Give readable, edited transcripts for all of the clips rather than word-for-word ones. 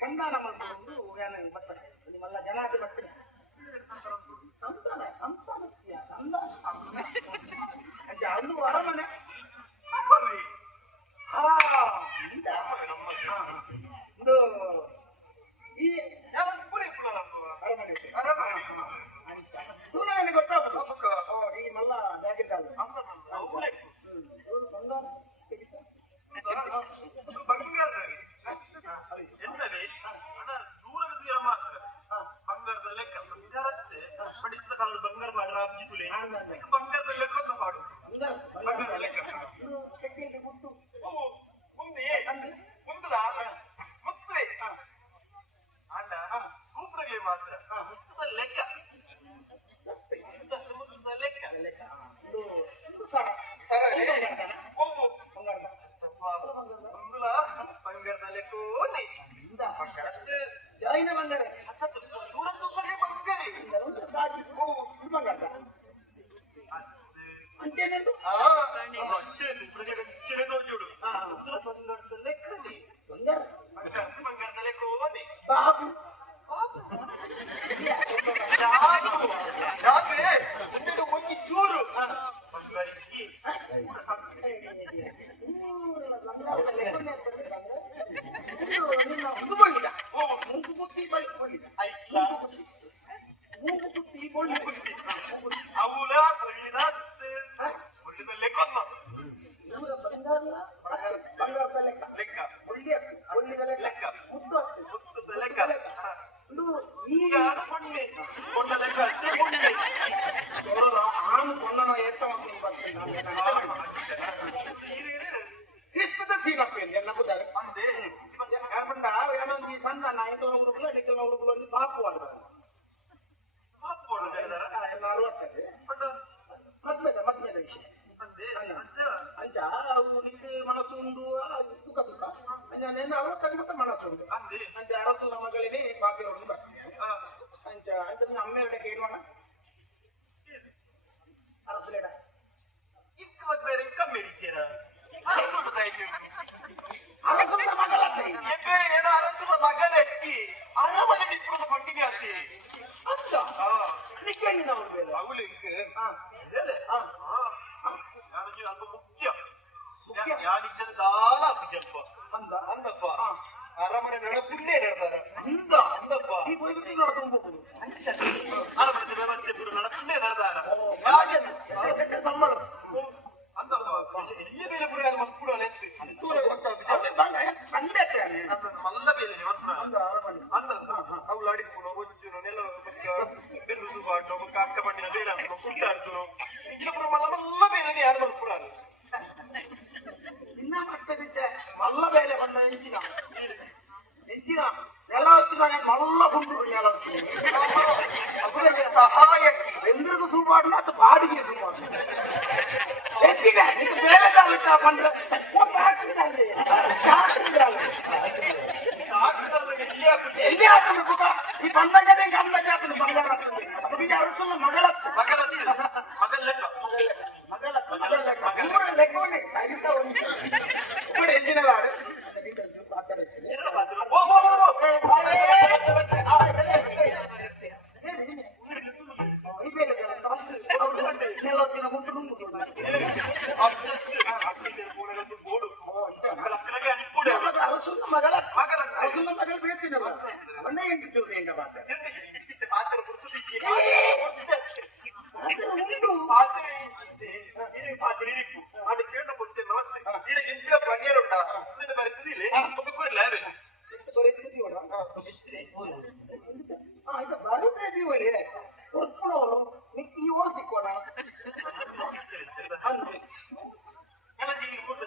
ಸಂಧಾನ ಮಾಡ್ಕೊಂಡು ನಿಮ್ಮಲ್ಲ ಜನ ಅದು ಬರ್ತೀನಿ ಸಂತಾನ ಅದು ಅರಮನೆ ಇದು ಈ ಅರಮನೆ ಗೊತ್ತಾಗುದು ಈ ಮಲ್ಲ ಜಾಕೆಟ್ ಅಲ್ಲ ಬಂಗಾರ ಮಾಡ್ರ ಬಂಗಾರದ ಲೆಕ್ಕ ಮಾಡು ಬಂಗಾರದ ಲೆಕ್ಕ ಮುಂದಲ ಮುತ್ತುವೆ ಅಲ್ಲ ಸೂಪ್ರಗೆ ಮಾತ್ರ ಮುತ್ತದ ಲೆಕ್ಕ ಲೆಕ್ಕ ಲೆಕ್ಕ ಮುಂದಲ ಬಂಗಾರದ ಲೆಕ್ಕ ಜೈನ ಬಂಗಾರ ದೂರ ತುಪ್ಪಗೆ ಬಂಗಾರಿ ಅಂತೇನೆಂದು ಚಿರದೋಜುಡು ಬಂಗಾರದ ಲೆಕ್ಕದಿ ಬಂಗಾರದ ಲೆಕ್ಕ ಓದಿ ಬಾಬು ಯಾಕೆ ಒಂದು ಚೂರು ಬಂಗಾರಿಸಿ ಮುಂಗು ಬುತ್ತಿ ಬೈಕ್ ಬಳ್ಳಿದ ಮೂಗು ಬುತ್ತಿ ಬಳ್ಳಿ ಬಳ್ಳಿದ ಅವಳ ಬಳ್ಳಿದ ಬಳ್ಳಿದ ಲೆಕ್ಕ ಬಂಗಾರದ ಲೆಕ್ಕ ಲೆಕ್ಕ ಬಳ್ಳಿದ ಲೆಕ್ಕ ಮುತ್ತದ ಲೆಕ್ಕ ಈಗ ಬಣ್ಣೆ ಬಣ್ಣ ಲೆಕ್ಕ ಆನು ಬಣ್ಣನ ಏರ್ತ తీసుకుంటే సీన్ అప్పింది ఎన్నకుదారు అంతే కాకుండా ఏమంది సంతాన ఎక్కల గ్రూపులో ఎక్కల గ్రూపులో పాపు వాడు ಎಲ್ಲಾರು ಆಗ್ತದೆ ಮದ್ಮೆದ ವಿಷಯ ಅಂಚ ನಿಂದು ಮನಸ್ಸು ಉಂಡು ತುಕ ತುಕ ಅವ್ರ ತಗ್ಮತ್ತ ಮನಸ್ಸು ಉಂಟು ಅಂಚ ಅರಸುಲ ಮಗಳಿಗೆ ಬಾಕಿರೋಡು ಬರ್ತದೆ ಅಂಚ ಅಂತ ಅಮ್ಮೆರಡಕ್ಕೆ ಏನು ಮಾಡ ಅರಸುಲೆಡ ಇಕ್ಕ ಬೇರೆ ಕಮ್ಮಿ ಇರ್ತೀರ ಅರಸುಲ ಮಗಳತ್ತೆ ಏನೋ ಅರಸುಲ ಮಗಳೆತ್ತಿ ಅರಮನೆ ಇಬ್ಬರು ಕೊಂಡಿಗೆ ಆಗ್ತಿ ಅಂತ ನಿಕ್ಕೇನಿನ ಅವಳಿಗೆ ಅದು ಮುಖ್ಯ ಯಾನಿದ್ದರೆ ದಾಲ ಸ್ವಲ್ಪ ಅಂದಪ್ಪ ಅರಮನೆ ನೆನಪುಲ್ಲೇ ಹೇಳ್ತಾರೆ ಅಂದಪ್ಪ ಅರಮನೆ ವ್ಯವಸ್ಥೆ ಪೂರ ನೆನಪುಲ್ಲೇ ಹೇಳ್ತಾರ ಸಂಬಳ ಅಂದಪ್ಪ ಎಲ್ಲಿ ಬೇರೆ ಪುರ ಮಕ್ಕಳು ಎತ್ತಿ ಮಲ್ಲ ಬೇರೆ ಅಂದ ಅವಳು ಅಡಿಕೊಂಡು ಒಜ್ಜುನು ನೆಲ ಬೆರುದು ಬಾಟು ಅಕ್ಕ ಬಣ್ಣಿನ ಬೇರೆ ಕುಟ್ಟಾಡ್ತು ಇಲ್ಲಪುರ ಮಲ್ಲ ಮಲ್ಲ ಬೇರೆ ಯಾರು ಬರ್ಪುರ ನಿನ್ನ ಮಟ್ಟದಿದ್ದೆ ಮಲ್ಲ ಬೇರೆ ಬಂದ ನೆಂಚಿನ ನೆಲ వచ్చిన మల్ల గుంటూరు నెల అప్పుడే సహాయకి ఎందుకు సూపాడు అది బాడికి సూపాడు ఎత్తిగా నీకు వేరే తాలూకా పండ్ల ఈ పండగనే గమన చేతులు బంగారు అప్పుడు అరుసుల మగల ఇప్పుడు ఎంజినలాడు ಮಗಳ ಬೇತಿನಲ್ಲ ಅವನ್ನೇ ಎಂಟು ಚೂರು ಎಂಟ ಪಾತ್ರ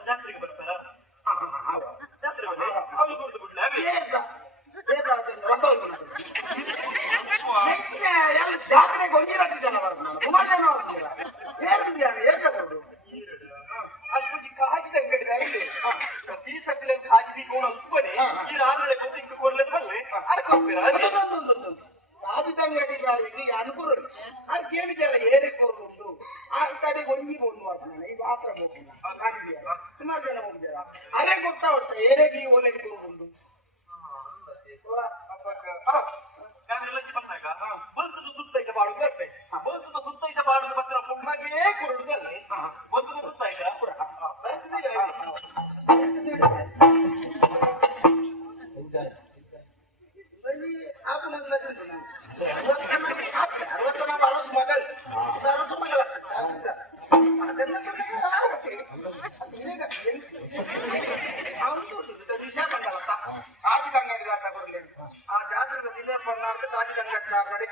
ಜಾತ್ರೆಗೆ ಬರ್ತಾರ ಜಾತ್ರೆಗೆ ಒಂದಿರಟ್ಟು ಜನ ಬರ್ತಾರೆ ಕುಮಾರ ಜನ ಬರ್ತೀರ ಹೇಳ್ತಿದ್ಯಾನೆ ಹೇಳ್ಬೋದು ರಾಜದಂಗಡಿಗಾರಿಗೆ ಅನುಕೂಲ ಅದು ಕೇಳಿದೆಲ್ಲ ಏರಿಕೋರುಂಡು ಆ ಕಡೆಗೆ ಒಂಜಿ ಒಂದು ಮಾಡ್ತಾನೆ ಈ ಮಾತ್ರ ಗೊತ್ತಿಲ್ಲ ಸುಮಾರು ಜನ ಹೋಗ್ತೀರ ಅದೇ ಗೊತ್ತಾವಡ್ತ ಏರೆಗೆ ಈ ಓಲೆಗೆ ಉಂಟು ಸುತ್ತ ಇದ್ದ ಬಾಡುದು ಬರ್ಬೇಕು ಸುತ್ತ ಇದ್ದ ಬಾಡುದು ಬಂದ್ರೆ ಪುಣ್ಣಗೆ ಕುರುಡುದಲ್ಲಿ ಒಂದು ಸುತ್ತ ಇದ್ದ ಆ ಜಾತ್ರೆ ದಿನ 14 ತಾಜಿ ಅಂಗಡಿ